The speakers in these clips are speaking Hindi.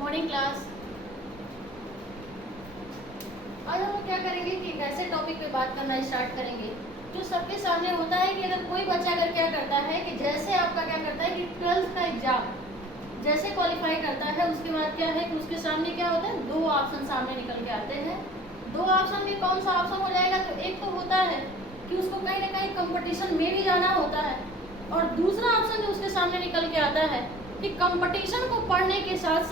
Morning class. आज हम लोग क्या करेंगे कि एक ऐसे टॉपिक पे बात करना स्टार्ट करेंगे जो सबके सामने होता है कि अगर कोई बच्चा अगर क्या करता है कि जैसे आपका क्या करता है कि 12th का एग्जाम जैसे क्वालिफाई करता है उसके बाद क्या है कि उसके सामने क्या होता है, दो ऑप्शन सामने निकल के आते हैं। दो ऑप्शन में कौन सा ऑप्शन हो जाएगा, तो एक तो होता है कि उसको कहीं ना कहीं कंपटीशन में भी जाना होता है, और दूसरा ऑप्शन जो उसके सामने निकल के आता है कि कंपटीशन को पढ़ने के साथ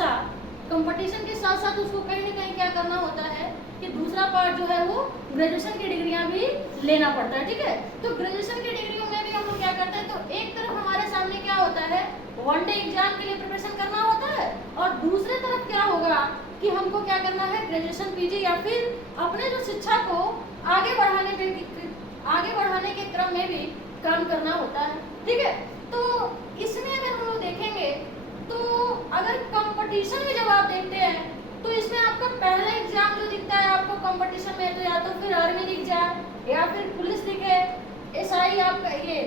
साथ उसको कहीं ना कहीं क्या करना होता है कि दूसरा पार्ट जो है वो ग्रेजुएशन की डिग्रियां भी लेना पड़ता है। ठीक है, तो ग्रेजुएशन की डिग्रियों में भी हम लोग क्या करते हैं, तो एक तरफ हमारे सामने क्या होता है, वनडे एग्जाम के लिए प्रिपरेशन करना होता है, और दूसरे तरफ क्या होगा कि हमको क्या करना है, ग्रेजुएशन पीजी या फिर अपने जो शिक्षा को आगे बढ़ाने के क्रम में भी काम करना होता है। ठीक है, तो इसमें अगर हम लोग देखेंगे तो अगर कंपटीशन में जब आप देखते हैं तो इसमें आपका पहला एग्जाम जो दिखता है आपको कंपटीशन में, तो या तो फिर आर्मी दिख जाए या फिर पुलिस दिखे, एसआई आपका ये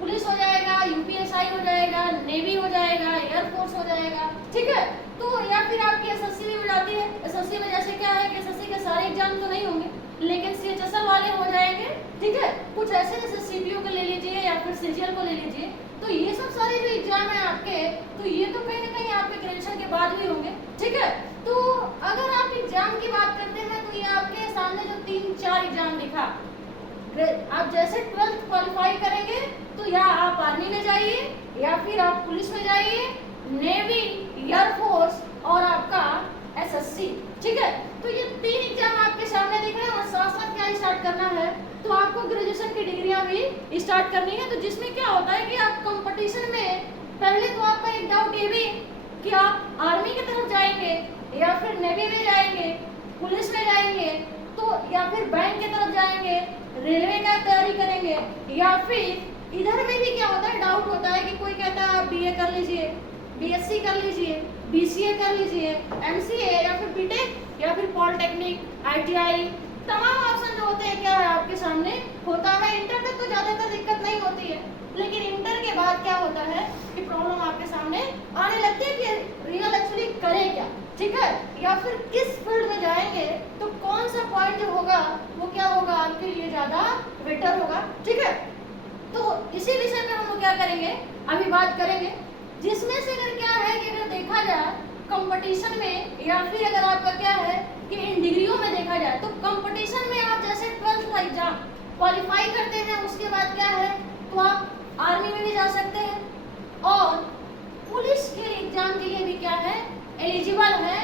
पुलिस हो जाएगा, यूपीएसआई हो जाएगा, नेवी हो जाएगा, एयरफोर्स हो जाएगा। ठीक है, तो या फिर आपकी एसएससी भी हो जाती है। एसएससी में जैसे क्या है कि एसएससी के सारे एग्जाम तो नहीं होंगे लेकिन सीएचएसएल वाले हो जाएंगे। ठीक है, कुछ ऐसे जैसे सीपीओ को ले लीजिए या फिर सीजीएल को ले लीजिए, तो ये सब सारे जो एग्जाम है आपके, तो ये तो कहीं ना कहीं आपके ग्रेजुएशन के बाद भी होंगे। ठीक है, तो अगर आप एग्जाम की बात करते हैं तो ये आपके सामने जो 3-4 एग्जाम दिखा, आप जैसे 12th क्वालिफाई करेंगे तो या आप आर्मी में जाइए या फिर आप पुलिस में जाइए, नेवी, एयरफोर्स और आपका एसएससी। ठीक है, तो ये 3 एग्जाम आपके सामने दिख रहे हैं, और साथ साथ क्या स्टार्ट करना है, तो आपको ग्रेजुएशन की डिग्रियां भी स्टार्ट करनी है। तो जिसमें क्या होता है कि आप कंपटीशन में पहले तो आपका एक डाउट ये भी कि आप आर्मी की तरफ जाएंगे या फिर नेवी में जाएंगे, पुलिस में जाएंगे, तो या फिर बैंक की तरफ जाएंगे, रेलवे का तैयारी करेंगे, या फिर इधर में भी क्या होता है, डाउट होता है कि कोई कहता है आप बीए कर लीजिए, बीएससी कर लीजिए, बीसीए कर लीजिए, एमसीए या फिर बीटेक या फिर पॉलिटेक्निक, आईटीआई, तमाम ऑप्शन जो होते हैं क्या है आपके सामने होता है। इंटर तक तो ज्यादातर दिक्कत नहीं होती है, लेकिन इंटर के बाद क्या होता है कि प्रॉब्लम आपके सामने आने लगती है कि रियल एक्चुअली करें क्या। ठीक है, या फिर किस फील्ड में जाएंगे, तो कौन सा पॉइंट जो होगा वो क्या होगा आपके लिए ज्यादा बेटर होगा। ठीक है, तो इसी विषय पे हम लोग क्या करेंगे, अभी बात करेंगे, जिसमें से अगर क्या है कि अगर देखा जाए कंपटीशन में या फिर अगर आपका क्या है कि इन डिग्रियों में देखा जाए, तो कंपटीशन में आप जैसे 12th का एग्जाम क्वालिफाई करते हैं उसके बाद क्या है, तो आप आर्मी में भी जा सकते हैं और पुलिस के एग्जाम के लिए भी क्या है, एलिजिबल है,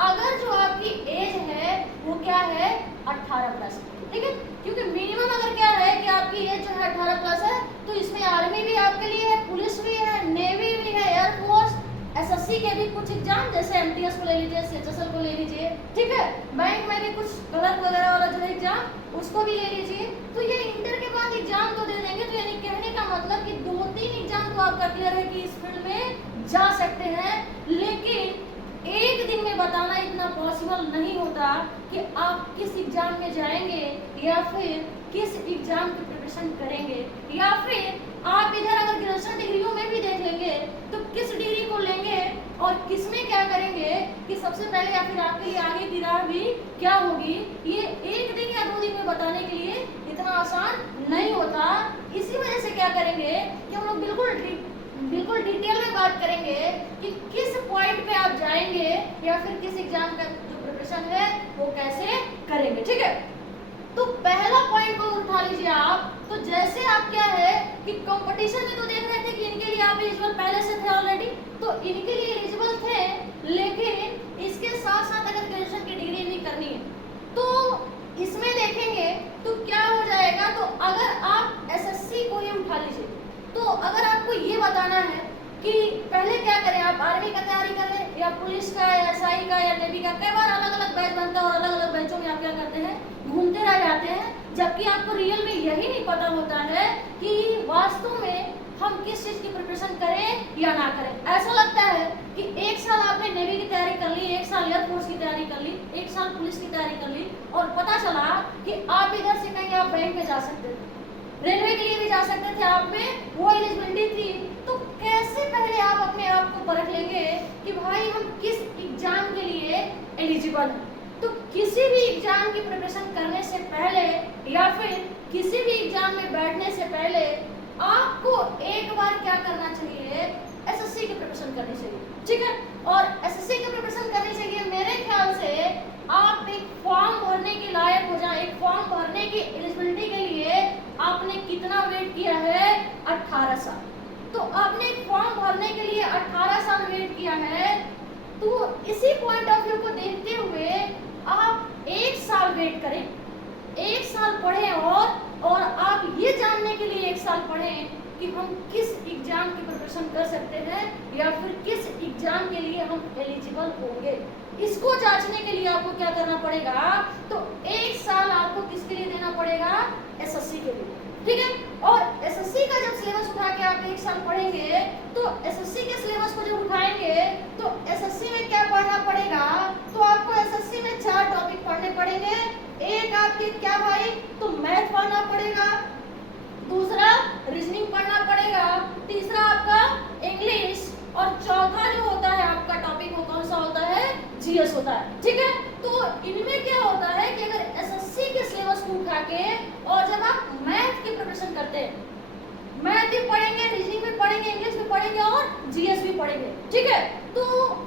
अगर जो आपकी एज है वो क्या है 18+। ठीक है, क्योंकि मिनिमम अगर क्या है कि आपकी एज जो है 18+ है, तो इसमें आर्मी भी आपके लिए है, पुलिस भी है, नेवी भी है, एयरफोर्स, एसएससी के भी कुछ एग्जाम जैसे एमटीएस को ले लीजिए, सीएचएसएल को ले लीजिए। ठीक है, बैंक में भी कुछ क्लर्क वगैरह वाला जो एग्जाम उसको भी ले लीजिए। तो ये इंटर के बाद एग्जाम तो दे देंगे, तो यानी कहने का मतलब कि 2-3 एग्जाम तो आपका क्लियर है कि इस फील्ड में जा सकते हैं, लेकिन एक दिन में बताना इतना पॉसिबल नहीं होता कि आप किस एग्जाम में जाएंगे या फिर किस एग्जाम की प्रिपरेशन करेंगे, या फिर आप इधर अगर ग्रेजुएशन डिग्रियों में भी देख लेंगे तो किस डिग्री को लेंगे और किस में क्या करेंगे कि सबसे पहले, या फिर आपके लिए आगे की राह भी क्या होगी, ये एक दिन या 2 दिन में बताने के लिए इतना आसान नहीं होता। इसी वजह से क्या करेंगे कि हम लोग बिल्कुल डिटेल में बात करेंगे कि किस पॉइंट पे आप जाएंगे या फिर किस एग्जाम का जो प्रिपरेशन है वो कैसे करेंगे। ठीक है, तो पहला पॉइंट को उठा लीजिए आप। तो जैसे आप क्या है कि कंपटीशन में तो देख रहे थे कि इनके लिए आप एलिजिबल पहले से थे ऑलरेडी, तो इनके लिए एलिजिबल थे, लेकिन इसके साथ साथ अगर ग्रेजुएशन की डिग्री भी करनी है तो इसमें देखेंगे तो क्या हो जाएगा। तो अगर आप एसएससी को ही उठा लीजिए, तो अगर आपको ये बताना है कि पहले क्या करें, आप आर्मी का तैयारी करें या पुलिस का या एसआई का या नेवी का, कई बार अलग अलग बैच बनता है और अलग अलग बैचों में आप क्या करते हैं, घूमते रह जाते हैं, जबकि आपको रियल में यही नहीं पता होता है कि वास्तव में हम किस चीज की प्रिपरेशन करें या ना करें। ऐसा लगता है कि 1 साल आपने नेवी की तैयारी कर ली, 1 साल एयरफोर्स की तैयारी कर ली, 1 साल पुलिस की तैयारी कर ली, और पता चला कि आप इधर से कहीं आप बैंक में जा सकते थे, रेलवे के लिए भी जा सकते थे, आप में वो एलिजिबिलिटी थी, तो कैसे पहले आप अपने आप को परख लेंगे कि भाई हम किस एग्जाम एलिजिबल है। तो किसी भी एग्जाम की प्रिपरेशन करने से पहले या फिर किसी भी एग्जाम में बैठने से पहले आपको एक बार क्या करना चाहिए, एसएससी की प्रिपरेशन करनी चाहिए, ठीक है। और एसएससी की प्रिपरेशन करने से ये मेरे ख्याल से आप एक फॉर्म भरने के लायक हो जाए। एक फॉर्म भरने की एलिजिबिलिटी के लिए आपने कितना वेट किया है, 18 साल। तो आपने एक फॉर्म भरने के लिए 18 साल वेट किया है, तो इसी पॉइंट ऑफ व्यू को देखते हुए आप 1 साल वेट करें, 1 साल पढ़ें और आप ये जानने के लिए 1 साल पढ़ें कि हम किस एग्जाम की प्रिपरेशन कर सकते हैं या फिर किस एग्जाम के लिए हम एलिजिबल होंगे। इसको जांचने के लिए आपको क्या करना पड़ेगा, तो 1 साल आपको किसके लिए देना पड़ेगा, एसएससी के लिए, ठीक है। और एसएससी का जब सिलेबस उठा के आप 1 साल पढ़ेंगे तो एसएससी के सिलेबस को जब उठाएंगे तो एसएससी में क्या पढ़ना पड़ेगा, तो आपको एसएससी में 4 टॉपिक पढ़ने पड़ेंगे। एक आपके क्या भाई, तो मैथ पढ़ना पड़ेगा, दूसरा रीजनिंग पढ़ना पड़ेगा, तीसरा आपका इंग्लिश, और चौथा जो होता है आपका टॉपिक वो कौन सा होता है, जीएस होता है, ठीक है। तो इनमें क्या होता है कि अगर एसएससी के सिलेबस को उठा के और जब आप मैथ की प्रिपरेशन करते हैं, मैथ भी पढ़ेंगे, रीजनिंग भी पढ़ेंगे, इंग्लिश भी पढ़ेंगे और जीएस भी पढ़ेंगे, ठीक है। तो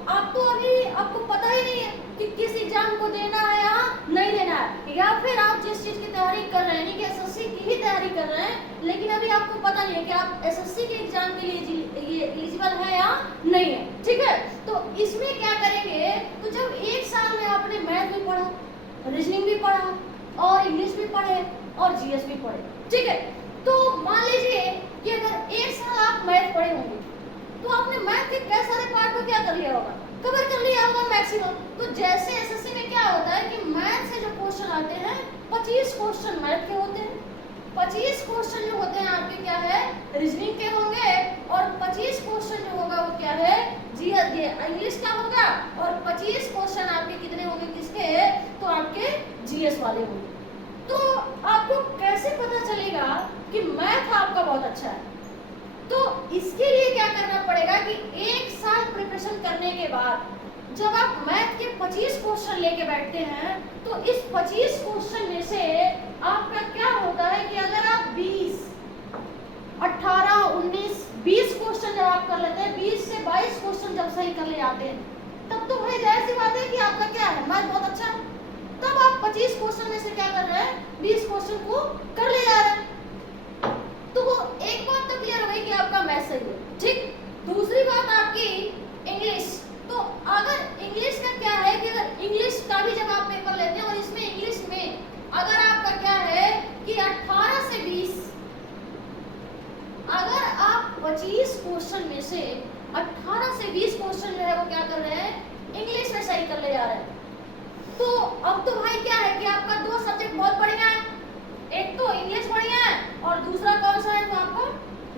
आपको अभी आपको पता ही नहीं है कि किस एग्जाम को देना है या नहीं देना है, या फिर आप जिस चीज की तैयारी कर रहे हैं, कि एसएससी की ही तैयारी कर रहे हैं, लेकिन अभी आपको पता नहीं है कि आप एसएससी के एग्जाम के लिए ये एलिजिबल है या नहीं है, ठीक है। तो इसमें क्या करेंगे, तो जब 1 साल में आपने मैथ भी पढ़ा, रीजनिंग भी पढ़ा और इंग्लिश भी पढ़े और जीएस भी पढ़े, ठीक है। तो मान लीजिए कि अगर 1 साल आप मैथ पढ़े होंगे तो आपने मैथ के कई सारे पार्ट को क्या कर लिया होगा, कवर कर लिया होगा मैक्सिमम। तो जैसे एसएससी में क्या होता है कि मैथ से जो क्वेश्चन आते हैं 25 क्वेश्चन मैथ के होते हैं, 25 क्वेश्चन जो होते हैं आपके क्या है, रीजनिंग के होंगे, और 25 क्वेश्चन जो होगा वो क्या है, जीएस ये इंग्लिश का होगा, और 25 क्वेश्चन आपके कितने होंगे, किसके, तो आपके जीएस वाले होंगे। तो आपको कैसे पता चलेगा कि मैथ आपका बहुत अच्छा है, तो इसके लिए क्या करना पड़ेगा कि 1 साल प्रिपरेशन करने के बाद जब आप मैथ के 25 क्वेश्चन लेके बैठते हैं तो इस 25 क्वेश्चन में से आपका क्या होता है कि अगर आप 20, 18, 19, 20 क्वेश्चन जब आप कर लेते हैं, 20 से 22 क्वेश्चन जब सही कर ले आते हैं, तब तो भाई जाहिर सी बात है कि आपका क्या है, मैथ बहुत अच्छा है। तब आप 25 क्वेश्चन में से क्या कर रहे हैं, 20 क्वेश्चन को कर ले जा रहे हैं। तो वो एक बात तो क्लियर हो गई कि आपका मैथ सही है, ठीक। दूसरी बात आपकी इंग्लिश, तो अगर इंग्लिश का क्या है कि अगर इंग्लिश का भी जब आप पेपर लेते हैं और इसमें इंग्लिश में अगर आपका क्या है कि 18 से 20, अगर आप 25 क्वेश्चन में से 18 से 20 क्वेश्चन जो है वो क्या कर रहे हैं, इंग्लिश में सही कर ले जा रहे हैं, तो अब तो भाई क्या है कि आपका 2 सब्जेक्ट बहुत बढ़िया है, एक तो इंग्लिश बढ़िया है और दूसरा कौन सा है, तो आपका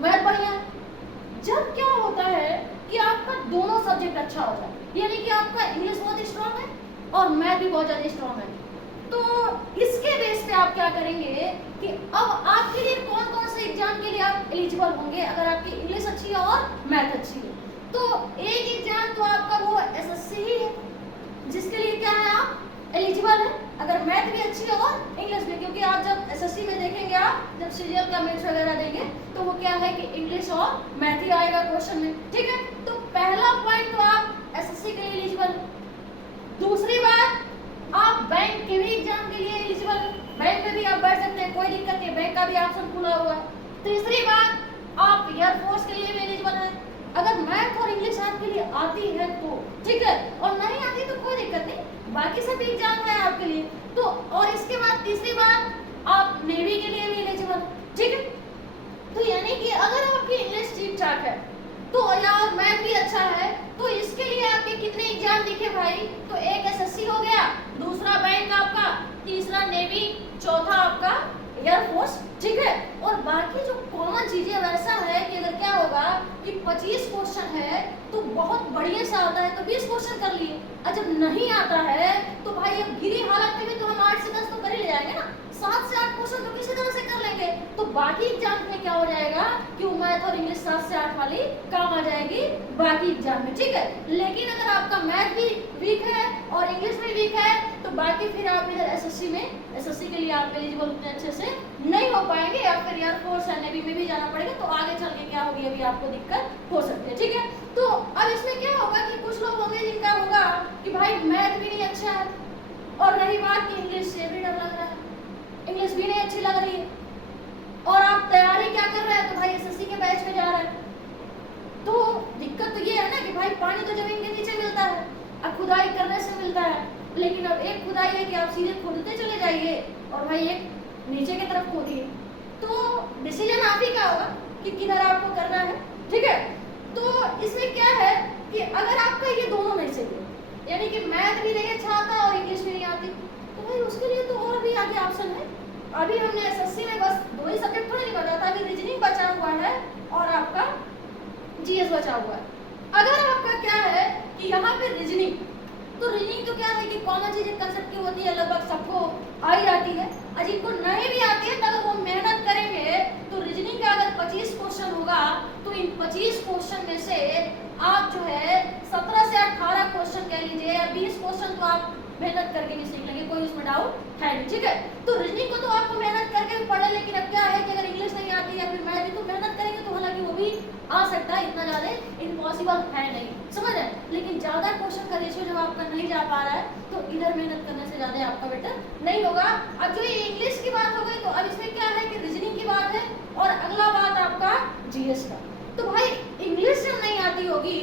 मैथ बढ़िया है। जब क्या होता है कि आपका दोनों सब्जेक्ट अच्छा हो जाए, यानी कि आपका इंग्लिश बहुत स्ट्रांग है और मैथ भी बहुत ज्यादा स्ट्रांग है, तो इसके बेस पे आप क्या करेंगे कि अब आपके लिए कौन कौन से एग्जाम के लिए आप एलिजिबल होंगे, अगर आपकी इंग्लिश अच्छी है और मैथ अच्छी है। तो एक एग्जाम तो आपका वो एसएससी ही है जिसके लिए क्या है, आप एलिजिबल है, अगर मैथ भी अच्छी है और इंग्लिश भी, क्योंकि आप जब एसएससी में देखेंगे, आप जब सीरियल का मेंस वगैरह देंगे तो वो क्या है कि इंग्लिश और मैथ ही आएगा क्वेश्चन में, ठीक है। तो पहला पॉइंट तो आप एसएससी के लिए एलिजिबल। दूसरी बात, आप बैंक के भी एग्जाम के लिए एलिजिबल, बैंक में भी आप बैठ सकते हैं, कोई दिक्कत नहीं, बैंक का भी ऑप्शन खुला हुआ है। तीसरी बात, आप एयरफोर्स के लिए भी एलिजिबल है, अगर मैथ और इंग्लिश आपके लिए आती है तो, ठीक है, और नहीं आती तो कोई दिक्कत नहीं, बाकी सब एग्जाम है आपके लिए। तो और इसके बाद तीसरी बात, आप नेवी के लिए भी एलिजिबल, ठीक है। तो यानी कि अगर आपकी इंग्लिश ठीक ठाक है तो या मैथ भी अच्छा है, तो इसके लिए आपके कितने एग्जाम दिखे भाई, तो एक एसएससी हो गया, दूसरा बैंक आपका, तीसरा नेवी, चौथा आपका एयरफोर्स, ठीक है। और बाकी जो कॉमन चीजें वैसा है कि अगर क्या होगा कि 25 क्वेश्चन है तो बहुत बढ़िया से आता है तो 20 क्वेश्चन कर लिए, और जब नहीं आता है तो भाई अब गिरी हालत में भी तो हम 8 से 10 तो कर ही ले जाएंगे ना, 7 से 8 क्वेश्चन तो किसी तरह से कर लेंगे, तो बाकी एग्जाम में क्या हो जाएगा कि मैथ और इंग्लिश 7 से 8 वाली काम आ जाएगी बाकी एग्जाम में, ठीक है। लेकिन अगर आपका मैथ भी वीक है और इंग्लिश भी वीक है तो बाकी फिर आप इधर एसएससी के लिए आप एलिजिबल उतने अच्छे से नहीं हो पाएंगे, या फिर एयरफोर्स या नेवी में भी जाना पड़ेगा, तो आगे चल के क्या होगी अभी आपको दिक्कत हो सकती है, ठीक है। तो अब इसमें क्या होगा कि कुछ लोग होंगे जिनका होगा कि भाई मैथ भी नहीं अच्छा है और रही बात कि इंग्लिश से भी डर लग रहा है, इंग्लिश भी नहीं अच्छी लग रही है, और आप तैयारी क्या कर रहे हैं, तो भाई एसएससी के बैच में जा रहे हैं। तो दिक्कत तो ये है ना कि भाई पानी तो जमीन के नीचे मिलता है, अब खुदाई करने से मिलता है, लेकिन अब एक खुदाई है कि आप सीधे खोदते चले जाइए और भाई एक नीचे की तरफ खोदिए, तो डिसीजन आप ही का होगा कि किधर आपको करना है, ठीक है। तो इसमें क्या है कि अगर आपका ये दोनों में से यानी कि मैथ भी नहीं अच्छा आता और इंग्लिश भी नहीं आती, तो भाई उसके लिए तो और भी आगे ऑप्शन है। अभी हमने एसएससी में बस 2 ही सब्जेक्ट थोड़ा नहीं बताया था, अभी रीजनिंग बचा हुआ है और आपका जीएस बचा हुआ है। अगर आपका क्या है कि यहाँ पे रीजनिंग, तो रीजनिंग तो क्या है कि कॉमन चीजें कंसेप्ट की होती है, लगभग सबको आ ही आती है, और जिनको नहीं भी आती है तो अगर वो मेहनत करेंगे तो रीजनिंग का अगर 25 क्वेश्चन होगा तो इन 25 क्वेश्चन में से आप जो है 17 से 18 क्वेश्चन कह लीजिए या 20 क्वेश्चन तो आप मेहनत करके भी सीख लेंगे, कोई उसमें डाउट है नहीं, ठीक है। तो रीजनिंग को तो आपको मेहनत करके भी पढ़े, लेकिन अब क्या है कि अगर इंग्लिश नहीं आती या फिर मैथ भी तो मेहनत करेंगे तो हालांकि वो भी आ सकता है, इतना ज्यादा इम्पॉसिबल है नहीं, समझ रहे। लेकिन ज्यादा क्वेश्चन का रेशियो जब आपका नहीं जा पा रहा है तो इधर मेहनत करने से ज्यादा आपका बेटर नहीं होगा। अब जो ये इंग्लिश की बात हो गई, तो अब इसमें क्या है कि रीजनिंग की बात है और अगला बात आपका जीएस का। तो भाई इंग्लिश जब नहीं आती होगी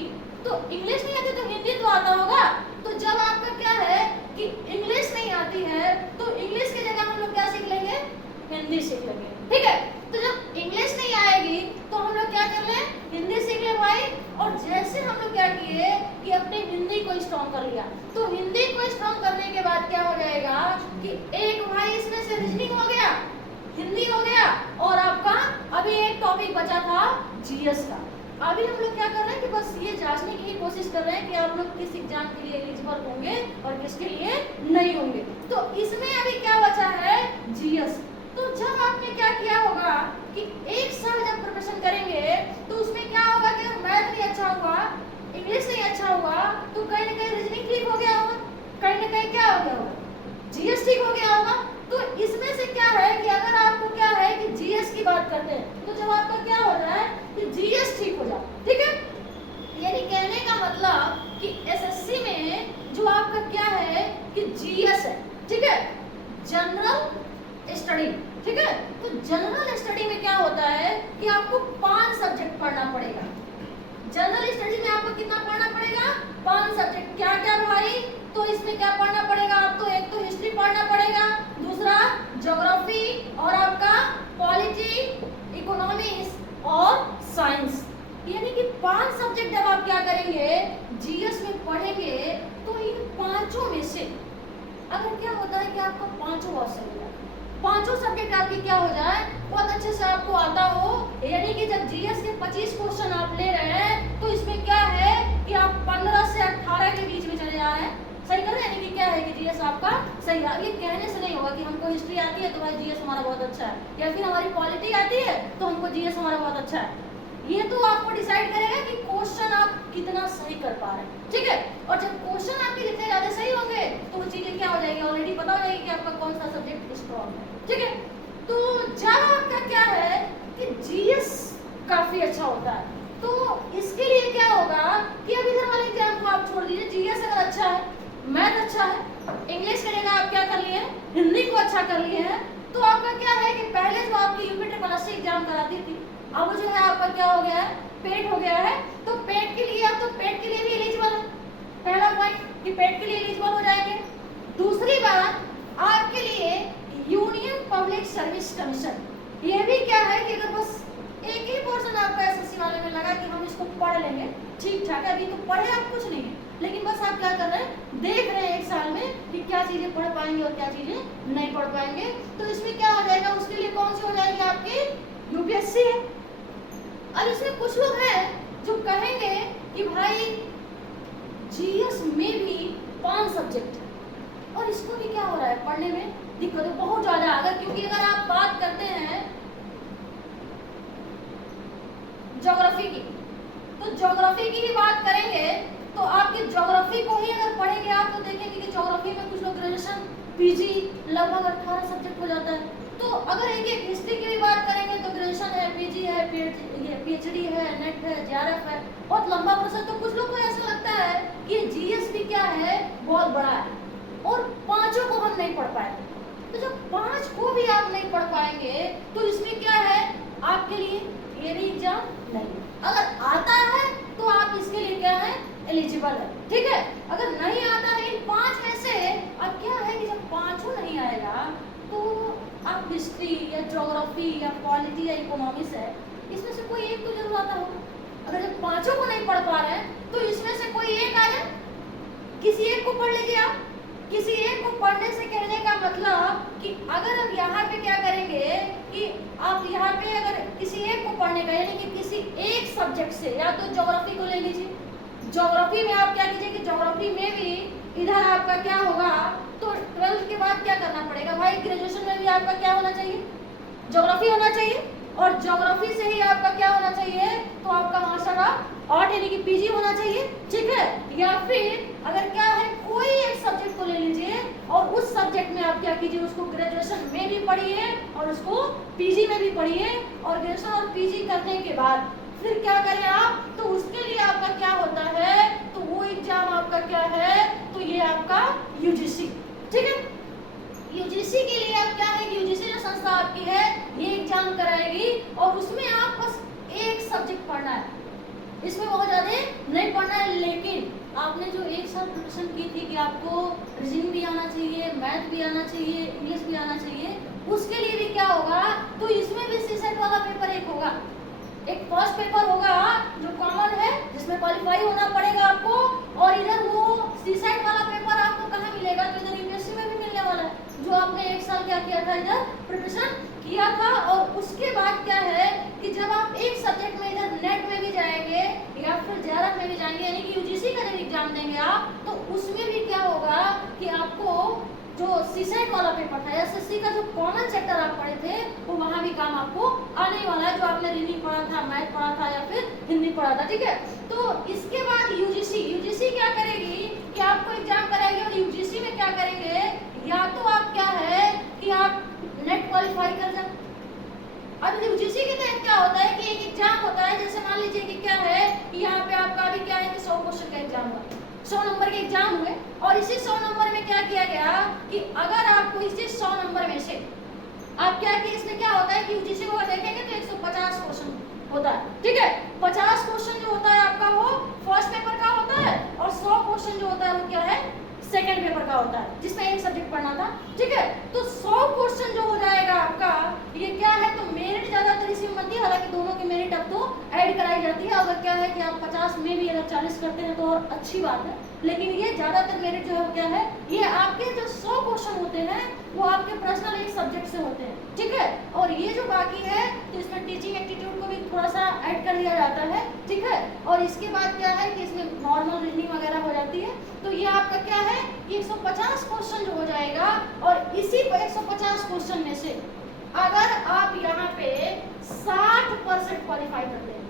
तो इंग्लिश नहीं आती तो हिंदी तो आता होगा, तो जब आपका क्या है कि इंग्लिश नहीं आती है तो इंग्लिश की जगह हम लोग क्या सीख लेंगे, हिंदी सीख लेंगे, ठीक है। तो जब इंग्लिश नहीं आएगी तो हम लोग क्या कर ले, हिंदी सीख ले भाई। और जैसे हम लोग क्या किए कि अपने हिंदी को स्ट्रॉन्ग कर लिया, तो हिंदी को स्ट्रॉन्ग करने के बाद क्या हो जाएगा कि एक भाई इसमें से रीजनिंग हो गया, हिंदी हो गया, और आपका अभी एक टॉपिक बचा था जीएस का। अभी हम लोग क्या कर रहे हैं कि बस ये जांचने की कोशिश कर रहे हैं कि आप लोग किस एग्जाम के लिए एलिजिबल होंगे और किसके लिए नहीं होंगे। तो इसमें अभी क्या बचा है, जीएस। तो जब आपने क्या किया होगा कि एक साल जब प्रिपरेशन करेंगे तो उसमें क्या होगा कि अगर मैथ नहीं अच्छा हुआ, इंग्लिश नहीं अच्छा हुआ, तो कहीं ना कहीं रीजनिंग ठीक हो गया होगा, कहीं ना कहीं क्या हो गया होगा, जीएस ठीक हो गया होगा। तो इसमें से क्या है कि अगर आपको क्या है कि जीएस की बात करते हैं तो जब आपका क्या हो रहा है कि जीएस ठीक हो जाए, ठीक है। यानी कहने का मतलब कि एसएससी में जो आपका क्या है कि जीएस है, ठीक है, जनरल स्टडी, ठीक है। तो जनरल स्टडी में क्या होता है कि आपको 5 सब्जेक्ट पढ़ना पड़ेगा। जनरल स्टडी में आपको कितना पढ़ना पड़ेगा, 5 सब्जेक्ट। क्या क्या भाई, तो इसमें क्या पढ़ना पड़ेगा आपको, एक तो हिस्ट्री पढ़ना पड़ेगा, दूसरा ज्योग्राफी और आपका पॉलिटी, इकोनॉमिक्स और साइंस। यानी कि 5 सब्जेक्ट जब आप क्या करेंगे जीएस में पढ़ेंगे तो इन 5 में से अगर क्या होता है कि आपको 5 ऑप्शन मिला, 5 सब्जेक्ट आपकी क्या हो जाए बहुत अच्छे से आपको आता हो, यानी कि जब जीएस के 25 क्वेश्चन आप ले रहे हैं तो इसमें क्या है कि आप 15 से 18 के बीच में चले जा रहे हैं, सही कर रहे हैं। यानी कि क्या है कि जीएस आपका सही है। ये कहने से नहीं होगा कि हमको हिस्ट्री आती है तो भाई जीएस हमारा बहुत अच्छा है, या फिर हमारी पॉलिटी आती है तो हमको जीएस हमारा बहुत अच्छा है। ये तो आपको डिसाइड करेगा कि क्वेश्चन आप कितना सही कर पा रहे हैं, ठीक है। और जब क्वेश्चन आपके जितने ज्यादा सही होंगे तो वो चीजें क्या हो जाएगी, ऑलरेडी पता हो जाएगी कि आपका कौन सा सब्जेक्ट स्ट्रॉन्ग है, ठीक है। तो जब आपका क्या है कि जीएस काफी अच्छा होता है तो इसके लिए क्या होगा कि अब इधर वाले एग्जाम को आप छोड़ दीजिए, जीएस अगर अच्छा है, मैथ अच्छा है, इंग्लिश की जगह आप क्या कर लिए, हिंदी को अच्छा कर लिए हैं, तो आपका क्या है कि पहले जो आपकी यूपी ट्रिपल एससी एग्जाम कराती थी अब जो है आपका क्या हो गया है, पेट हो गया है। तो पेट के लिए आप तो पेट के लिए भी एलिजिबल है, पहला पॉइंट कि पेट के लिए एलिजिबल हो जाएंगे। दूसरी बात आपके लिए यूनियन पब्लिक सर्विस कमीशन, ये भी क्या है कि अगर बस एक ही पोर्शन आपका एसएससी वाले में लगा कि हम इसको पढ़ लेंगे, ठीक ठाक है, अभी तो पढ़े आप कुछ नहीं है, लेकिन बस आप क्या कर रहे हैं, देख रहे हैं एक साल में कि क्या चीजें पढ़ पाएंगे और क्या चीजें नहीं पढ़ पाएंगे। तो इसमें क्या हो जाएगा, उसके लिए कौन सी हो जाएगी आपकी यूपीएससी है। और इसमें कुछ लोग हैं जो कहेंगे कि भाई जीएस में भी 5 सब्जेक्ट है और इसको भी क्या हो रहा है, पढ़ने में दिक्कत है बहुत ज्यादा। अगर क्योंकि अगर आप बात करते हैं ज्योग्राफी की तो ज्योग्राफी की ही बात करेंगे तो आपकी ज्योग्राफी को ही अगर पढ़ेंगे आप तो देखेंगे कि ज्योग्राफी में कुछ लोग ग्रेजुएशन पीजी लगभग 18 सब्जेक्ट हो जाता है। तो अगर एक एक हिस्ट्री की भी बात करेंगे तो ग्रेजुएशन है, पीजी है, पीएचडी है, नेट है, जेआरएफ है, बहुत लंबा प्रोसेस। तो कुछ लोग को ऐसा लगता है कि जीएस भी क्या है, बहुत बड़ा है और पांचों को हम नहीं पढ़ पाए। तो जब पांच को भी आप नहीं पढ़ पाएंगे तो इसमें क्या है, आपके लिए ये भी एग्जाम नहीं। अगर आता है तो आप इसके लिए क्या है, एलिजिबल है, ठीक है। अगर नहीं आता है इन पांच में से, अब क्या है कि जब पांचों नहीं आएगा तो आप हिस्ट्री या ज्योग्राफी या पॉलिटी या इकोनॉमिक्स है, इसमें से कोई एक तो जरूर आता होगा। अगर जब पांचों को नहीं पढ़ पा रहे हैं तो इसमें से कोई एक आ जाए, किसी एक को पढ़ लीजिए आप। किसी एक को पढ़ने से कहने का मतलब कि अगर हम यहाँ पे क्या करेंगे कि आप यहाँ पे अगर किसी एक को पढ़ने का, यानी कि किसी एक सब्जेक्ट से, या तो ज्योग्राफी को ले लीजिए। ज्योग्राफी में आप क्या कीजिए कि ज्योग्राफी में भी इधर आपका क्या होगा, तो 12th के बाद क्या करना पड़ेगा भाई, ग्रेजुएशन में भी आपका क्या होना चाहिए, ज्योग्राफी होना चाहिए। और ज्योग्राफी से ही आपका क्या होना चाहिए, तो आपका मास्टर ऑफ आर्ट यानी कि पीजी होना चाहिए, ठीक है। या फिर अगर क्या है, कोई एक सब्जेक्ट को ले लीजिए और उस सब्जेक्ट में आप क्या कीजिए, उसको ग्रेजुएशन में भी पढ़िए और उसको पीजी में भी पढ़िए। और ग्रेजुएशन और पीजी करने के बाद फिर क्या करें आप, तो उसके लिए आपका क्या होता है, तो वो एग्जाम आपका क्या है, तो ये आपका यूजीसी, ठीक है। यूजीसी के लिए आप क्या है, यूजीसी जो संस्था आपकी है ये एग्जाम कराएगी और उसमें आप बस एक सब्जेक्ट पढ़ना है, इसमें बहुत ज्यादा नहीं पढ़ना है। लेकिन आपने जो एक साल प्रिपरेशन की थी कि आपको रीजनिंग भी आना चाहिए, मैथ भी आना चाहिए, इंग्लिश भी आना चाहिए, उसके लिए भी क्या होगा, तो इसमें भी सीसेट वाला पेपर एक होगा। एक फर्स्ट पेपर होगा जो कॉमन है, जिसमें क्वालिफाई होना पड़ेगा आपको, और इधर वो सीसेट वाला पेपर आपको कहाँ मिलेगा, तो इधर यूपीएससी में भी मिलने वाला है, जो आपने एक साल क्या किया था, इधर प्रिपरेशन किया था। और उसके बाद क्या है कि जब आप एक सब्जेक्ट में इधर नेट में भी जाएंगे या फिर जेआरएफ में भी जाएंगे, यानी कि यूजीसी का जब एग्जाम देंगे आप, तो उसमें भी क्या होगा कि आपको जो सीसेट वाला पेपर था, एसएससी का जो कॉमन चैप्टर आप पढ़े थे, वो वहाँ भी काम आपको आने वाला है, जो आपने रीजनिंग पढ़ा था, मैथ पढ़ा था या फिर हिंदी पढ़ा था, ठीक है। तो इसके बाद यूजीसी क्या करेगी कि आपको एग्जाम कराएगी, और यूजीसी में क्या करेंगे, या तो आप क्या है कि आप नेट क्वालिफाई कर जाए। अब यूजीसी के तहत क्या होता है कि एक एग्जाम होता है, जैसे मान लीजिए कि क्या है कि यहाँ पे आपका भी क्या है कि 100 क्वेश्चन का एग्जाम हुआ, 100 नंबर के एग्जाम हुए, और इसी 100 नंबर में क्या किया गया कि अगर आपको इसी 100 नंबर में से आप क्या कि इसमें क्या होता है कि यूजीसी को देखेंगे तो 150 क्वेश्चन होता है, ठीक है। 50 क्वेश्चन जो होता है आपका वो फर्स्ट पेपर का होता है, और 100 क्वेश्चन जो होता है वो क्या है, सेकंड पेपर का होता है, जिसमें एक सब्जेक्ट पढ़ना था, ठीक है। तो 100 क्वेश्चन जो हो जाएगा आपका, ये क्या है, तो मेरिट ज्यादातर इसमें बनती है, हालांकि दोनों की मेरिट अब तो ऐड कराई जाती है। अगर क्या है कि आप 50 में भी अगर 40 करते हैं तो और अच्छी बात है, लेकिन ये ज्यादातर मेरिट जो है क्या है, ये आपके जो 100 क्वेश्चन होते हैं वो आपके पर्सनल एक सब्जेक्ट से होते हैं, ठीक है। और ये जो बाकी है तो इसमें टीचिंग एप्टीट्यूड को भी थोड़ा सा ऐड कर दिया जाता है, ठीक है। और इसके बाद क्या है कि इसमें नॉर्मल रीजनिंग वगैरह हो जाती है। तो ये आपका क्या है, 150 क्वेश्चन जो हो जाएगा, और इसी 150 क्वेश्चन में से अगर आप यहाँ पे 60% क्वालिफाई करते हैं,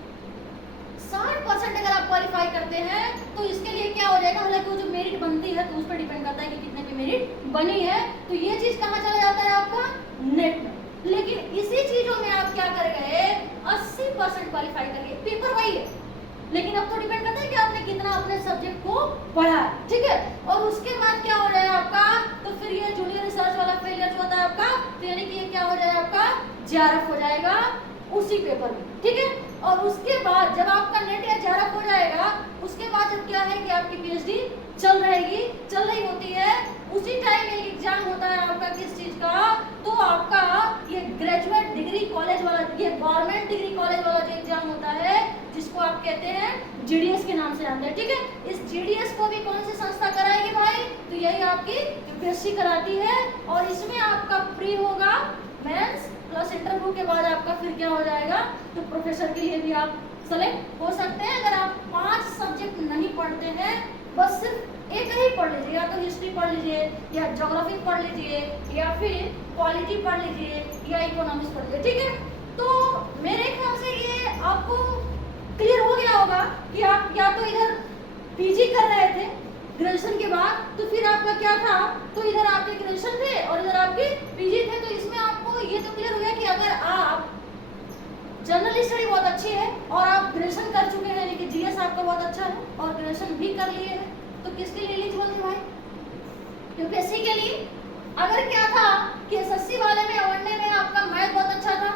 60% अगर आप क्वालिफाई करते हैं तो इसके लिए क्या हो जाएगा, हालांकि वो जो मेरिट बनती है तो उस पर डिपेंड करता है कि कितने की मेरिट बनी है, तो ये चीज कहाँ चला जाता है आपका, नेट में। लेकिन इसी चीजों में आप क्या कर गए, 80% क्वालिफाई कर गए, पेपर वही है, लेकिन अब तो डिपेंड करता है कि आपने कितना अपने सब्जेक्ट को पढ़ा है, ठीक है। और उसके बाद क्या हो जाएगा आपका, तो फिर ये जूनियर रिसर्च वाला फेलियर जो होता है आपका, तो यानी कि ये क्या हो जाएगा आपका, जेआरएफ हो जाएगा उसी पेपर में, ठीक है। और उसके बाद जब आपका नेट या जेआरएफ हो जाएगा, उसके बाद जब क्या है कि आपकी पीएचडी चल रही होती है, उसी टाइम एक एग्जाम होता है आपका किस चीज का, तो आपका ये ग्रेजुएट डिग्री कॉलेज वाला, ये गवर्नमेंट डिग्री कॉलेज वाला जो एग्जाम होता है, जिसको आप कहते हैं जीडीएस के नाम से जानते हैं, ठीक है। इस जीडीएस को भी कौन सी संस्था कराएगी भाई, तो यही आपकी यूपीएससी कराती है। और इसमें आपका प्री होगा, मेंस प्लस इंटरव्यू के बाद आपका फिर क्या हो जाएगा, तो प्रोफेसर के लिए भी आप सेलेक्ट हो सकते हैं। अगर आप 5 सब्जेक्ट नहीं पढ़ते हैं, बस सिर्फ एक ही पढ़ लीजिए, या तो हिस्ट्री पढ़ लीजिए, या ज्योग्राफी पढ़ लीजिए, या फिर पॉलिटी पढ़ लीजिए, या इकोनॉमिक्स पढ़ लीजिए, ठीक है। तो मेरे ख्याल से ये आपको क्लियर हो गया होगा कि आप या तो इधर पीजी कर रहे थे ग्रेजुएशन के बाद, तो फिर आपका क्या था, तो इधर आपके ग्रेजुएशन थे और इधर आपके पीजी थे। तो इसमें आपको ये तो क्लियर हो गया कि अगर आप जनरल स्टडी बहुत अच्छी है और आप ग्रेजुएशन कर चुके हैं, लेकिन जीएस आपका बहुत अच्छा है और ग्रेजुएशन भी कर लिए हैं, तो किसके लिए एलिजिबल थे भाई? यूपीएससी के लिए। अगर क्या था कि एसएससी वाले में वनडे में आपका मैथ बहुत अच्छा था,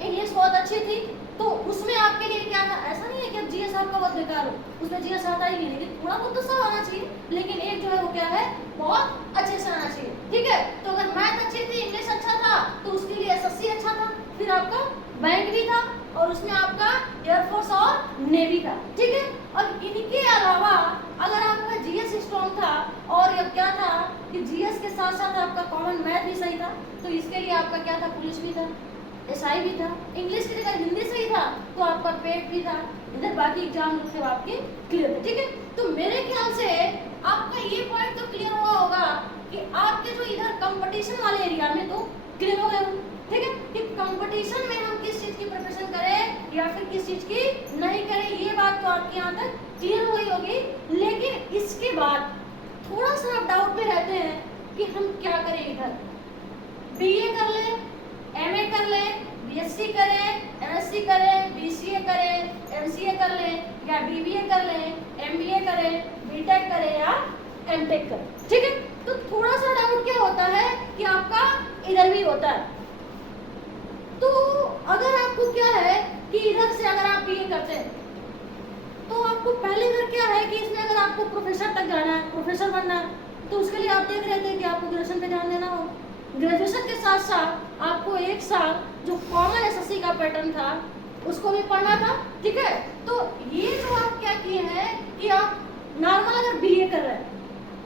इंग्लिश बहुत अच्छी थी, तो उसमें आपके लिए क्या था, ऐसा नहीं है कि अब जीएस आपका बहुत बेकार हो, उसमें जीएस आता ही नहीं, लेकिन थोड़ा बहुत तो सब आना चाहिए, लेकिन एक जो है वो क्या है, बहुत अच्छे से आना चाहिए। ठीक है, तो अगर मैथ अच्छी थी, इंग्लिश अच्छा था, तो उसके लिए एसएससी अच्छा था, फिर आपका बैंक भी था और उसमें आपका एयरफोर्स और नेवी था। ठीक है, और इनके अलावा अगर आपका जीएस स्ट्रॉन्ग था और अब क्या था कि जीएस के साथ साथ आपका कॉमन मैथ भी सही था, तो इसके लिए आपका क्या था, पुलिस भी था, एसआई भी था, इंग्लिश की जगह हिंदी सही था तो आपका पेट भी था, इधर बाकी एग्जाम थे आपके क्लियर थे। ठीक है, तो मेरे ख्याल से आपका ये पॉइंट तो क्लियर हुआ होगा कि आपके जो इधर कंपटीशन वाले एरिया में तो क्लियर हो गए। ठीक है, कि कंपटीशन में हम किस चीज की प्रिपरेशन करें या फिर किस चीज की नहीं करें, ये बात तो आपके यहाँ तक क्लियर हो गई होगी। लेकिन इसके बाद थोड़ा सा आप डाउट में रहते हैं कि हम क्या करें, इधर बीए कर लें, एमए कर लें, बीएससी करें, एमएससी करें, बीसीए करें, एमसीए कर लें या बीबीए कर लें, एमबीए करें, बीटेक करें या एमटेक करें। ठीक है, तो थोड़ा सा डाउट क्या होता है कि आपका इधर भी होता है। तो अगर आपको क्या है कि इधर से अगर आप बीए करते हैं तो आपको पहले इधर क्या है कि इसमें अगर आपको प्रोफेसर तक जाना है, प्रोफेसर बनना है, तो उसके लिए आप देख रहे थे कि आपको ग्रेजुएशन पे ध्यान देना हो। ग्रेजुएशन के साथ साथ आपको एक साल जो कॉमन एसएससी का पैटर्न था उसको भी पढ़ना था। ठीक है, तो ये जो आप क्या किए हैं कि आप नॉर्मल अगर बीए कर रहे हैं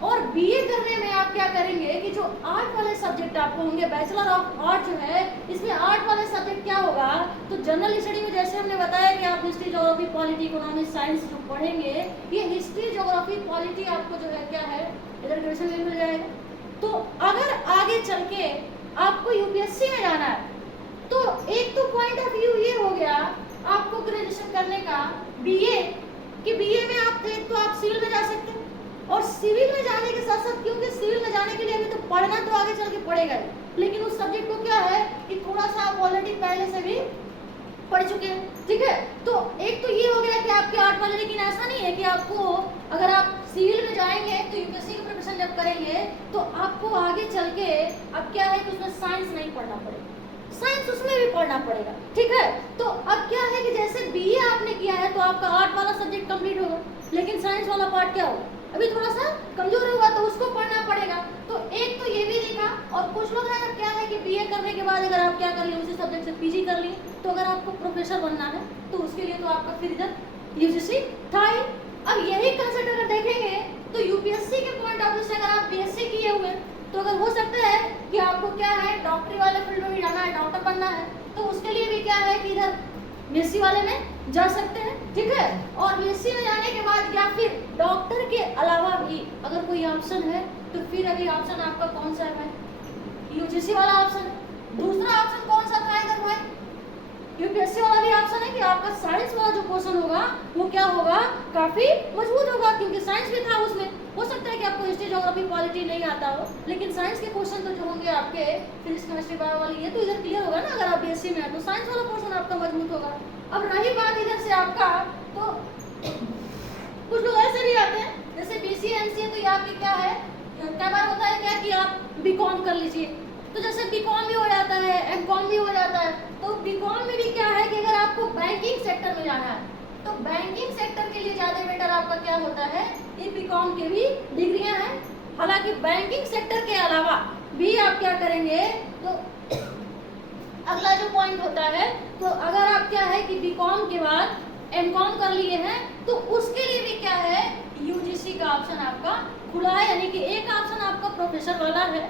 और बीए करने में आप क्या करेंगे कि जो आर्ट वाले सब्जेक्ट आपको होंगे, बैचलर ऑफ आर्ट जो है, इसमें आर्ट वाले सब्जेक्ट क्या होगा, तो जनरल स्टडी में जैसे हमने बताया कि आप history, geography, polity, economics, science जो पढ़ेंगे, ये हिस्ट्री, ज्योग्राफी, पॉलिटी आपको जो है क्या है इधर ग्रेजुएशन में मिल जाएगा। तो अगर आगे चल के आपको यूपीएससी में जाना है तो एक तो पॉइंट ऑफ व्यू ये हो गया आपको ग्रेजुएशन करने का बीए, कि बीए में आप थे तो आप सिविल में जा सकते हैं, और सिविल में जाने के साथ साथ, क्योंकि सिविल में जाने के लिए अभी तो पढ़ना तो आगे चल के पड़ेगा, लेकिन उस सब्जेक्ट को क्या है कि थोड़ा सा आप ऑलरेडी पहले से भी पढ़ चुके हैं। ठीक है, तो एक तो ये हो गया कि आपके आर्ट वाले, लेकिन ऐसा नहीं है कि आपको अगर आप सिविल में जाएंगे तो यूपीएससी की प्रिपरेशन जब करेंगे तो आपको आगे चल के अब क्या है कि उसमें साइंस नहीं पढ़ना पड़ेगा, साइंस उसमें भी पढ़ना पड़ेगा। ठीक है, तो अब क्या है कि जैसे बीए आपने किया है तो आपका आर्ट वाला सब्जेक्ट कंप्लीट होगा, लेकिन साइंस वाला पार्ट क्या होगा, अभी थोड़ा सा कमजोर होगा, तो उसको पढ़ना पड़ेगा। तो एक तो ये भी देखा, और कुछ लोग अगर क्या है कि बीए करने के बाद अगर आप क्या कर लिए, उसी सब्जेक्ट से पीजी कर लिए, तो अगर आपको प्रोफेसर बनना है तो उसके लिए तो आपका फिर इधर यूजीसी था ही। अब यही कंसेप्ट अगर देखेंगे तो यूपीएससी के पॉइंट ऑफ व्यू से अगर आप बीएससी किए हुए तो अगर हो सकता है कि आपको क्या है डॉक्टरी वाले फील्ड में भी जाना है, डॉक्टर बनना है, तो उसके लिए भी क्या है कि इधर बीएससी वाले में जा सकते हैं। ठीक है, और बीएससी में जाने के बाद या फिर डॉक्टर के अलावा भी अगर कोई ऑप्शन है तो फिर अभी ऑप्शन आपका कौन सा है, यूजीसी वाला ऑप्शन। दूसरा ऑप्शन कौन सा था इधर भाई, यूपीएससी वाला भी ऑप्शन है कि आपका साइंस वाला जो क्वेश्चन होगा वो क्या होगा, काफी मजबूत होगा, क्योंकि साइंस भी था उसमें। हो सकता है कि आपको हिस्ट्री, ज्योग्राफी, पॉलिटी नहीं आता हो, लेकिन साइंस के क्वेश्चन तो जो होंगे आपके फिजिक्स, केमिस्ट्री, बायो वाले, ये तो इधर क्लियर होगा ना। अगर आप बीएससी में है तो साइंस वाला पोर्शन आपका मजबूत होगा। अब रही बात इधर से आपका, तो कुछ लोग ऐसे भी आते हैं जैसे बीसीए, एमसीए, तो ये आपकी क्या है, क्या बार होता है क्या कि आप बीकॉम कर लीजिए, तो जैसे बीकॉम भी हो जाता है, एमकॉम भी हो जाता है। तो बीकॉम में भी क्या है कि अगर आपको बैंकिंग सेक्टर में जाना है तो बैंकिंग सेक्टर के लिए ज्यादा बेटर आपका क्या होता है, ये बीकॉम के भी डिग्रियां हैं। हालांकि बैंकिंग सेक्टर के अलावा भी आप क्या करेंगे, तो अगला जो पॉइंट होता है, तो अगर आप क्या है कि बीकॉम के बाद एमकॉम कर लिए हैं तो उसके लिए भी क्या है, यूजीसी का ऑप्शन आपका खुला है, यानी कि एक ऑप्शन आपका प्रोफेसर वाला है,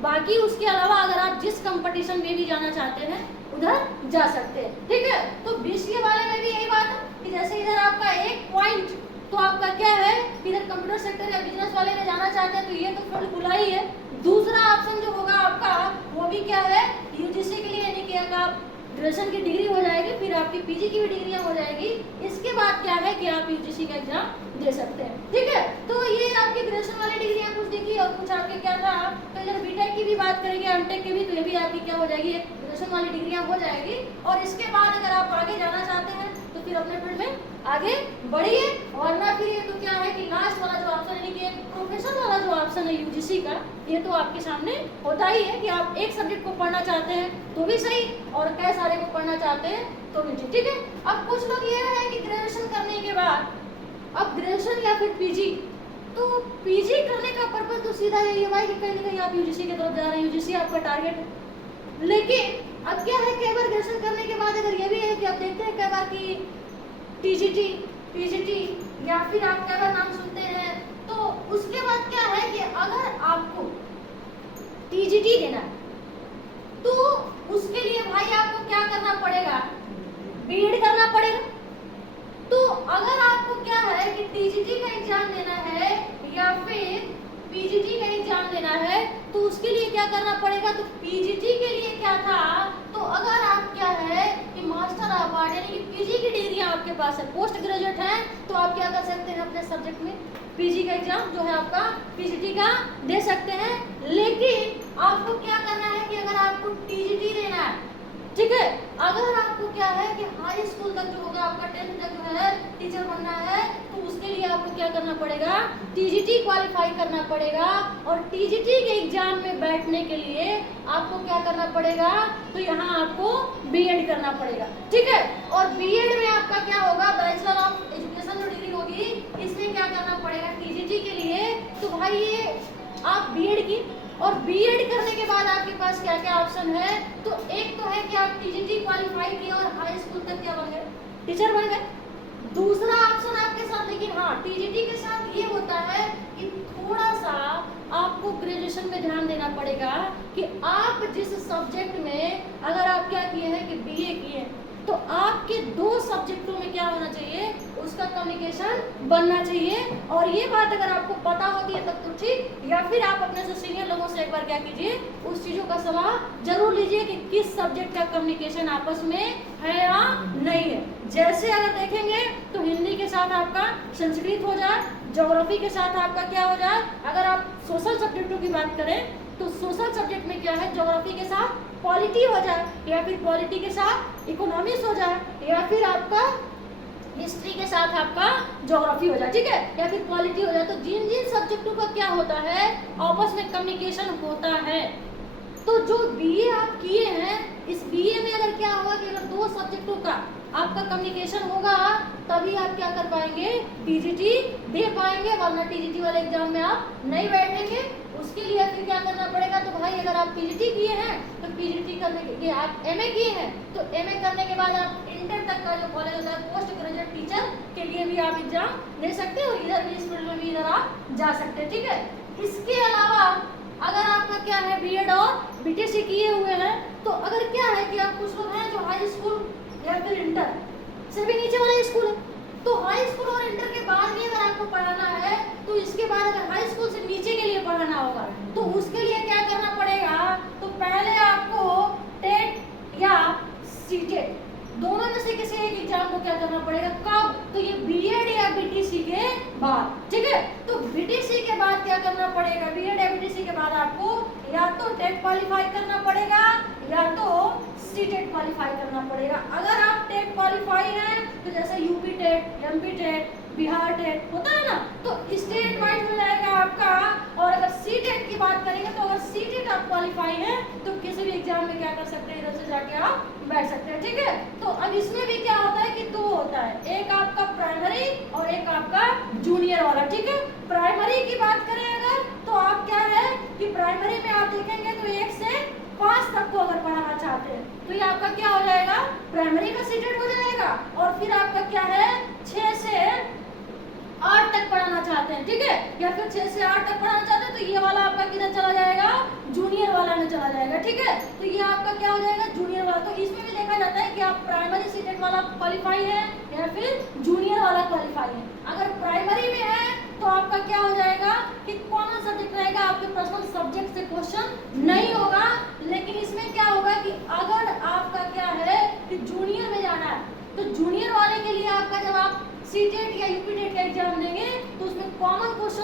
बाकी उसके अलावा अगर आप जिस कंपटीशन में भी जाना चाहते हैं उधर जा सकते हैं। ठीक है, तो बीसीए वाले में भी यही बात है कि जैसे इधर आपका एक पॉइंट तो आपका क्या है, इधर कंप्यूटर सेक्टर या बिजनेस वाले में जाना चाहते हैं तो ये तो फील्ड खुला ही है। दूसरा ऑप्शन जो होगा आपका वो भी क्या है, यूजीसी के लिए, यानी कि अगर आप ग्रेजुएशन की डिग्री हो जाएगी, फिर आपकी पीजी की भी डिग्रियां हो जाएगी। इसके बाद क्या है कि आप यूजीसी का एग्जाम दे सकते हैं, ठीक है। तो ये आपकी ग्रेजुएशन वाली डिग्रियां कुछ देखी, और कुछ आपके क्या था, तो इधर बीटेक की भी बात करेंगे, एमटेक की भी, तो ये भी आपकी क्या हो जाएगी, एक ग्रेजुएशन वाली डिग्रियां हो जाएगी। और इसके बाद अगर आप आगे जाना चाहते हैं तो फिर अपने फील्ड में आगे बढ़िए, वरना फिर ये तो क्या है कि लास्ट वाला जो ऑप्शन यानी कि एक प्रोफेशन वाला जो ऑप्शन है यूजीसी का, ये तो आपके सामने होता ही है कि आप एक सब्जेक्ट को पढ़ना चाहते हैं तो भी सही, और कई सारे को पढ़ना चाहते हैं तो भी ठीक है। अब कुछ लोग ये है कि ग्रेजुएशन करने के बाद अब ग्रेजुएशन या फिर पीजी, तो पीजी करने का पर्पज तो सीधा यही है भाई कि कहीं ना कहीं आप यूजीसी की तरफ जा रहे हैं, यूजीसी आपका टारगेट है। लेकिन अब क्या है, कई बार ग्रेजुएशन करने के बाद अगर ये भी है कि आप देखते हैं कई बार की टीजीटी, पीजीटी या फिर आप कई बार नाम सुनते हैं, तो उसके बाद क्या है कि अगर आपको टीजीटी देना है तो उसके लिए भाई आपको क्या करना पड़ेगा, बीएड करना पड़ेगा। तो अगर आपको क्या है कि टीजीटी का एग्जाम देना है या फिर पीजीटी का एग्जाम देना है, तो उसके लिए क्या करना पड़ेगा, तो पीजीटी के लिए क्या था, तो अगर आप क्या है कि मास्टर ऑफ आर्ट यानी कि पीजी की डिग्री आपके पास है, पोस्ट ग्रेजुएट है, तो आप क्या कर सकते हैं, अपने सब्जेक्ट में पीजी का एग्जाम जो है आपका पीजीटी का दे सकते हैं। लेकिन आपको क्या करना है कि अगर आपको टीजीटी देना है, ठीक है, अगर आपको क्या है कि हाई स्कूल तक जो होगा आपका 10th तक जो है टीचर बनना है, तो उसके लिए आपको क्या करना पड़ेगा, टीजीटी क्वालिफाई करना पड़ेगा। और टीजीटी के एग्जाम में बैठने के लिए आपको क्या करना पड़ेगा, तो यहाँ आपको बीएड करना पड़ेगा, ठीक है। और बीएड में आपका क्या होगा, बैचलर ऑफ एजुकेशन जो डिग्री होगी, इसमें क्या करना पड़ेगा टीजीटी के लिए, तो भाई ये आप बीएड की, और बीएड करने के बाद आपके पास क्या क्या ऑप्शन है, तो एक तो है कि आप टीजीटी क्वालिफाई किए और हाई स्कूल तक क्या बन गए, टीचर बन गए। दूसरा ऑप्शन आपके साथ, लेकिन हाँ टीजीटी के साथ ये होता है कि थोड़ा सा आपको ग्रेजुएशन में ध्यान देना पड़ेगा कि आप जिस सब्जेक्ट में अगर आप क्या किए हैं कि बीए किए, तो आपके 2 सब्जेक्टों में क्या होना चाहिए, उसका कम्युनिकेशन बनना चाहिए। और ये बात अगर आपको पता होती है तब तो ठीक, या फिर आप अपने से सीनियर लोगों से एक बार क्या कीजिए, उस चीज़ों का सलाह जरूर लीजिए कि किस सब्जेक्ट का कम्युनिकेशन आपस में है या नहीं है। जैसे अगर देखेंगे तो हिंदी के साथ आपका संस्कृत हो जाए, ज्योग्राफी के साथ आपका क्या हो जाए, अगर आप सोशल सब्जेक्टों की बात करें तो सोशल सब्जेक्ट में क्या है, ज्योग्राफी के साथ पॉलिटी हो जाए, या फिर पॉलिटी के साथ इकोनॉमिक्स हो जाए, या फिर आपका हिस्ट्री के साथ आपका ज्योग्राफी हो जाए, ठीक है, या फिर पॉलिटी हो जाए। तो जिन जिन सब्जेक्टों का क्या होता है, आपस में कम्युनिकेशन होता है। तो जो बीए आप किए हैं, इस बीए में अगर क्या होगा कि अगर 2 सब्जेक्टों का आपका कम्युनिकेशन होगा, तभी आप क्या कर पाएंगे, टीजीटी दे पाएंगे, वरना टीजीटी वाले एग्जाम में आप नहीं बैठेंगे। उसके लिए फिर क्या करना पड़ेगा, तो भाई अगर आप पीजीटी किए हैं तो पीजीटी करने के लिए, आप एमए किए हैं तो एमए करने के बाद आप इंटर तक का जो कॉलेज होता है पोस्ट ग्रेजुएट टीचर के लिए भी आप एग्जाम दे सकते हैं, और इधर भी इस फील्ड में भी इधर आप जा सकते हैं, ठीक है। इसके अलावा अगर आपका क्या है बीएड और बीटीसी किए हुए हैं, तो अगर क्या है कि आप कुछ लोग हैं जो हाई स्कूल या फिर इंटर से भी नीचे वाला स्कूल है, तो हाई स्कूल और इंटर के बाद भी अगर आपको पढ़ाना है, तो इसके बाद अगर हाई स्कूल से नीचे के लिए पढ़ाना होगा, तो उसके लिए क्या करना पड़ेगा, तो पहले आपको टेट या सीटेट दोनों में से किसी एक एग्जाम को क्या करना पड़ेगा, कब, तो ये बीएड या बीटीसी के बाद, ठीक है। तो बीटीसी के बाद क्या करना पड़ेगा, बीएड या बीटीसी के बाद आपको या तो टेट क्वालिफाई करना पड़ेगा या तो सीटेट क्वालिफाई करना पड़ेगा। अगर आप टेट क्वालिफाई हैं तो जैसे UP TET, MP TET, Bihar TET होता है ना, तो स्टेट वाइज हो जाएगा आपका। और अगर सीटेट की बात करेंगे तो अगर सीटेट आप क्वालिफाई हैं तो किसी भी एग्जाम में क्या कर सकते हैं, इधर से जाके आप बैठ सकते हैं, ठीक है। तो अब इसमें भी क्या होता है कि 2 होता है, एक आपका प्राइमरी और एक आपका जूनियर वाला, ठीक है। प्राइमरी की बात करें अगर, तो आप क्या है कि प्राइमरी में आप देखेंगे तो 1 से 5 तक को अगर पढ़ाना चाहते हैं तो ये आपका क्या हो जाएगा, प्राइमरी का सीटेट हो जाएगा। और फिर आपका क्या है 6 से 8 तक पढ़ाना चाहते हैं, ठीक है, या फिर 6 से 8 तक पढ़ाना चाहते हैं तो ये वाला आपका किधर चला जाएगा, जूनियर वाला में चला जाएगा, ठीक है। तो ये आपका क्या हो जाएगा, जूनियर वाला। तो इसमें भी देखा जाता है कि आप प्राइमरी सीटेट वाला क्वालिफाई है या फिर जूनियर वाला क्वालिफाई है। अगर प्राइमरी में है तो आपका क्या हो जाएगा कि कॉमन सब्जेक्ट रहेगा, आपके पर्सनल सब्जेक्ट से क्वेश्चन नहीं होगा। लेकिन इसमें क्या होगा कि अगर आपका क्या है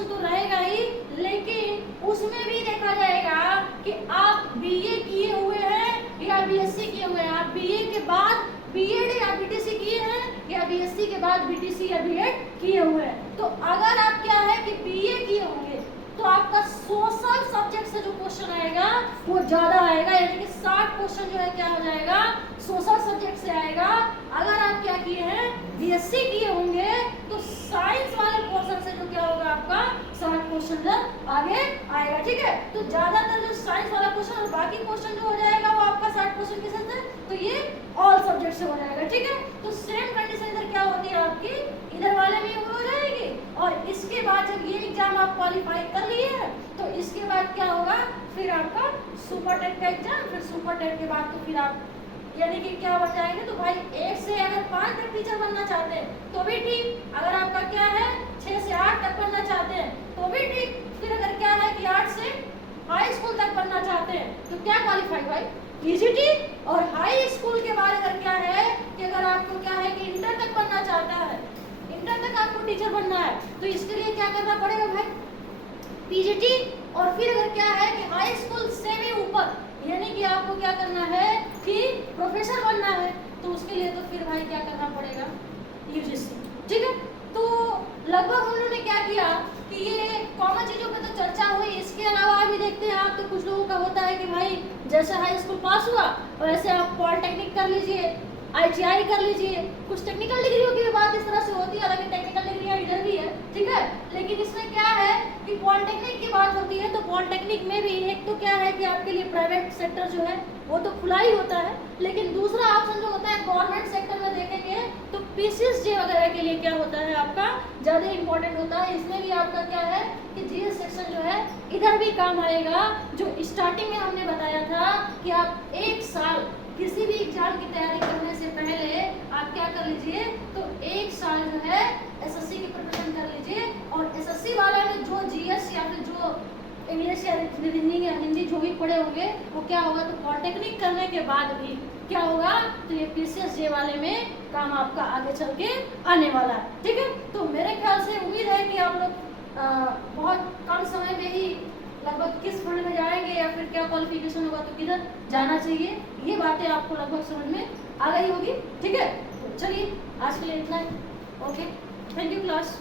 क्वेश्चन तो रहेगा ही, लेकिन उसमें भी देखा जाएगा कि आप बीए किए हुए हैं या बीएससी किए हुए हैं। आप बीए के बाद बीएड या बीटीसी किए हैं या बीएससी के बाद बीटीसी या बीएड किए हुए हैं। तो अगर आप क्या है कि बीए किए होंगे तो आपका सोशल सब्जेक्ट से जो क्वेश्चन आएगा वो ज्यादा आएगा, यानी कि 60 क्वेश्चन जो है क्या हो जाएगा, सोशल सब्जेक्ट से आएगा। अगर आप क्या किए हैं, बीएससी किए होंगे, तो साइंस वाले पोर्शन से जो क्या होगा आपका 60 क्वेश्चन आगे आएगा। ठीक है, तो ज्यादातर जो साइंस वाला क्वेश्चन और बाकी क्वेश्चन जो हो जाएगा वो आपका 60 क्वेश्चन के साथ है, तो ये ऑल सब्जेक्ट से हो जाएगा। ठीक है, तो सेम कंडीशन इधर क्या होती है आपकी, इधर वाले में हो जाएगी। और इसके बाद जब ये एग्जाम आप क्वालिफाई कर लिए हैं तो इसके बाद क्या होगा, फिर आपका सुपर टेट का एग्जाम, फिर सुपर टेट के बाद तो फिर आप यानी कि क्या बन जाएंगे। तो भाई 1 से अगर 5 तक टीचर बनना चाहते हैं तो भी ठीक, अगर आपका क्या है 6 से 8 तक बनना चाहते हैं तो भी ठीक, फिर अगर क्या है कि 8 से हाई स्कूल तक बनना चाहते हैं तो क्या क्वालिफाई भाई, टीजीटी। और हाई स्कूल के बाद अगर क्या है कि अगर आपको क्या है कि इंटर तक बनना चाहता है, इंटर तक आपको टीचर बनना है, तो इसके लिए क्या करना पड़ेगा भाई, पीजीटी। और फिर अगर क्या है कि हाई स्कूल से भी ऊपर यानी कि आपको क्या करना है कि प्रोफेसर बनना है, तो उसके लिए तो फिर भाई क्या करना पड़ेगा, यूजीसी। ठीक है, तो लगभग हम लोगों ने क्या किया कि ये कॉमन चीजों पे तो चर्चा हुई। इसके अलावा भी देखते हैं आप, तो कुछ लोगों का होता है कि भाई जैसे हाई स्कूल पास हुआ वैसे आप पॉलिटेक्निक कर लीजिए, ITI कर लीजिए, कुछ टेक्निकल डिग्रियों की बात इस तरह से होती है, हालांकि टेक्निकल डिग्रियां इधर भी है। ठीक है, लेकिन इसमें क्या है कि पॉलिटेक्निक की बात होती है तो पॉलिटेक्निक में भी एक तो क्या है कि आपके लिए प्राइवेट सेक्टर जो है वो तो खुला ही होता है, लेकिन दूसरा ऑप्शन जो होता है गवर्नमेंट सेक्टर में देखेंगे तो PCSJ वगैरह के लिए क्या होता है आपका ज़्यादा इंपॉर्टेंट होता है। इसमें भी आपका क्या है कि GS सेक्शन जो है इधर भी काम आएगा। जो स्टार्टिंग में हमने बताया था कि आप 1 साल किसी भी एग्जाम की तैयारी करने से पहले आप क्या कर लीजिए, तो 1 साल जो है SSC की प्रिपरेशन कर लीजिए। और SSC वाला में जो GS या फिर जो इंग्लिश या रीजनिंग या हिंदी जो भी पढ़े होंगे वो क्या होगा, तो पॉलिटेक्निक करने के बाद भी क्या होगा, तो ये PCSJ वाले में काम आपका आगे चल के आने वाला है। ठीक है, तो मेरे ख्याल से उम्मीद है कि आप लोग बहुत कम समय में ही लगभग किस फील्ड में जाएंगे या फिर क्या क्वालिफिकेशन होगा तो किधर जाना चाहिए, ये बातें आपको लगभग समझ में आ गई होगी। ठीक है, तो चलिए आज के लिए इतना ही। Okay, thank you class.